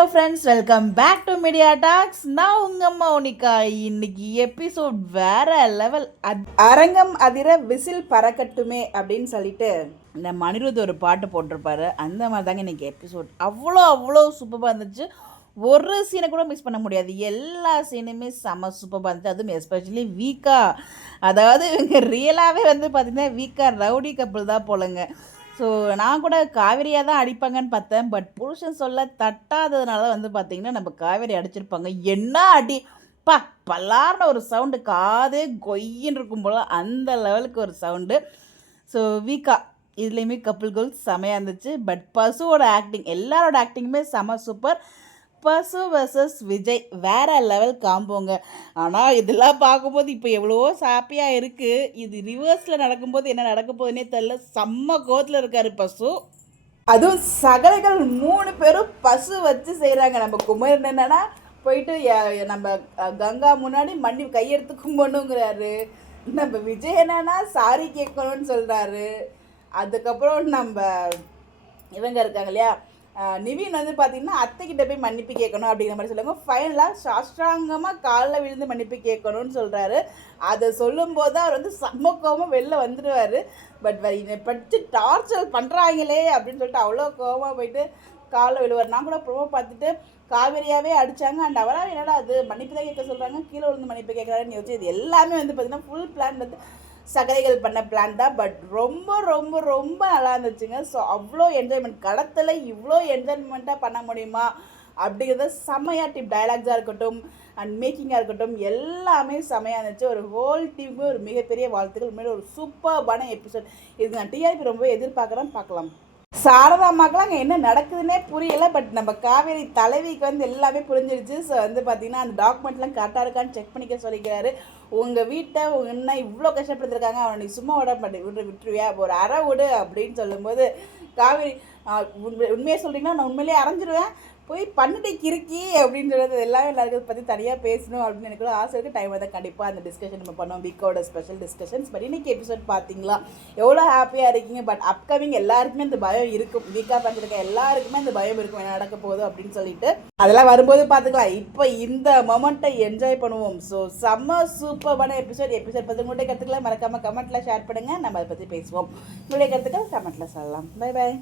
Hello friends, welcome back to Media Talks. நான் உங்கள் அம்மா உனிகா. இன்னைக்கு எபிசோட் வேற லெவல். அரங்கம் அதிர விசில் பறக்கட்டுமே அப்படின்னு சொல்லிட்டு இந்த மனிருத் ஒரு பாட்டு போட்டிருப்பாரு. அந்த மாதிரி தாங்க இன்னைக்கு எபிசோட் அவ்வளோ அவ்வளோ சூப்பராக இருந்துச்சு. ஒரு சீனை கூட மிஸ் பண்ண முடியாது. எல்லா சீனுமே செம சூப்பராக இருந்துச்சு. அதுவும் எஸ்பெஷலி வீக்கா, அதாவது இவங்க ரியலாகவே பார்த்திங்கன்னா வீக்கா ரவுடி கப்பல் தான் போலங்க. ஸோ நான் கூட காவேரியாக தான் அடிப்பாங்கன்னு பார்த்தேன். பட் புருஷன் சொல்ல தட்டாததுனால பார்த்திங்கன்னா நம்ம காவேரி அடிச்சிருப்பாங்க. என்ன அடி பா, பல்லார்னு ஒரு சவுண்டு, காதே கொய்யின்னு இருக்கும் போல் அந்த லெவலுக்கு ஒரு சவுண்டு. ஸோ வீக்கா இதுலேயுமே கப்புள் கோல்ஸ் செமையாக இருந்துச்சு. பட் பசுவோட ஆக்டிங், எல்லாரோட ஆக்டிங்குமே செம சூப்பர். பசு வர்சஸ் விஜய் வேற லெவல் காம்போங்க. ஆனால் இதெல்லாம் பார்க்கும்போது இப்போ எவ்வளோ ஹாப்பியாக இருக்குது. இது ரிவர்ஸில் நடக்கும்போது என்ன நடக்க போகுதுன்னே தெரியல. செம்ம கோத்தில் இருக்கார் பசு. அதுவும் சகலைகள் 3 பேரும் பசு வச்சு செய்கிறாங்க. நம்ம குமரன் என்னன்னா போயிட்டு நம்ம கங்கா முன்னாடி மண்ணி கையெடுத்து கும்பிடணுங்கிறாரு. நம்ம விஜய் என்னன்னா சாரி கேட்கணும்னு சொல்கிறாரு. அதுக்கப்புறம் நம்ம இவங்க இருக்காங்க இல்லையா, நிவின் பார்த்திங்கன்னா அத்தைக்கிட்ட போய் மன்னிப்பு கேட்கணும் அப்படிங்கிற மாதிரி சொல்லுவாங்க. ஃபைனலாக சாஷ்டாங்கமாக காலில் விழுந்து மன்னிப்பு கேட்கணும்னு சொல்கிறாரு. அதை சொல்லும்போது தான் அவர் செம்ம வெளில வந்துடுவார். பட் என்னை படித்து டார்ச்சர் பண்ணுறாங்களே அப்படின்னு சொல்லிட்டு அவ்வளோ கோபமாக போயிட்டு காலில் விழுவார். நான் கூட ப்ரோமோ பார்த்துட்டு காவேரியாவே அடித்தாங்க. அண்ட் அவராக என்னடா அது மன்னிப்பு தான் கேட்க சொல்கிறாங்க, கீழே விழுந்து மன்னிப்பு கேட்குறாருன்னு யோசிச்சு இது எல்லாமே பார்த்திங்கன்னா ஃபுல் பிளான் சகலைகள் பண்ண பிளான் தான். பட் ரொம்ப ரொம்ப ரொம்ப நல்லா இருந்துச்சுங்க. ஸோ அவ்வளோ என்ஜாய்மெண்ட், கடத்தில் இவ்வளோ என்ஜாய்மெண்ட்டாக பண்ண முடியுமா அப்படிங்கிறத செம்மையாக டிப் டைலாக்ஸாக இருக்கட்டும் அண்ட் மேக்கிங்காக இருக்கட்டும் எல்லாமே செம்மையாக இருந்துச்சு. ஒரு ஹோல் டீமுக்கு ஒரு மிகப்பெரிய வாழ்த்துக்கள். உண்மையிலே ஒரு சூப்பர்பான எபிசோட். இது நான் டிஆர்பி ரொம்ப எதிர்பார்க்குறேன். பார்க்கலாம். சாரதாமாக்கெலாம் அங்கே என்ன நடக்குதுன்னே புரியலை. பட் நம்ம காவேரி தலைவிக்கு எல்லாமே புரிஞ்சிடுச்சு. ஸோ பார்த்திங்கன்னா அந்த டாக்குமெண்ட்லாம் கரெக்டாக இருக்கான்னு செக் பண்ணிக்க சொல்லிக்கிறாரு. உங்கள் வீட்டை உங்கள் என்ன இவ்வளோ கஷ்டப்படுத்திருக்காங்க, அவனை நீ சும்மா விட விட்டுருவியா, ஒரு அரை விடு அப்படின்னு சொல்லும்போது காவேரி உண்மையாக சொல்கிறீங்கன்னா நான் உண்மையிலேயே அரைஞ்சிடுவேன், போய் பண்ணிட்டு கிறுக்கி அப்படின்னு சொல்கிறது எல்லாமே எல்லாருக்கும் பற்றி தனியாக பேசணும் அப்படின்னு எனக்கு கூட ஆசை இருக்குது. டைம் தான் கண்டிப்பாக அந்த டிஸ்கஷன் நம்ம பண்ணுவோம், வீக்கோட ஸ்பெஷல் டிஸ்கஷன்ஸ். பட் இன்றைக்கி எபிசோட் பார்த்தீங்களா எவ்வளோ ஹாப்பியாக இருக்கீங்க. பட் அப்கமிங் எல்லாருக்குமே இந்த பயம் இருக்கும், வீக்காக பண்ணிருக்க எல்லாருக்குமே இந்த பயம் இருக்கும் என்ன நடக்க போகுது அப்படின்னு சொல்லிட்டு. அதெல்லாம் வரும்போது பார்த்துக்கலாம். இப்போ இந்த மொமெண்ட்டை என்ஜாய் பண்ணுவோம். ஸோ செம்ம சூப்பரான எபிசோட் பற்றி உங்களுடைய கருத்துக்களை மறக்காமல் கமெண்ட்டில் ஷேர் பண்ணுங்கள். நம்ம அதை பற்றி பேசுவோம். உங்களுடைய கருத்துக்கள் கமெண்ட்டில் சொல்லலாம். Bye bye.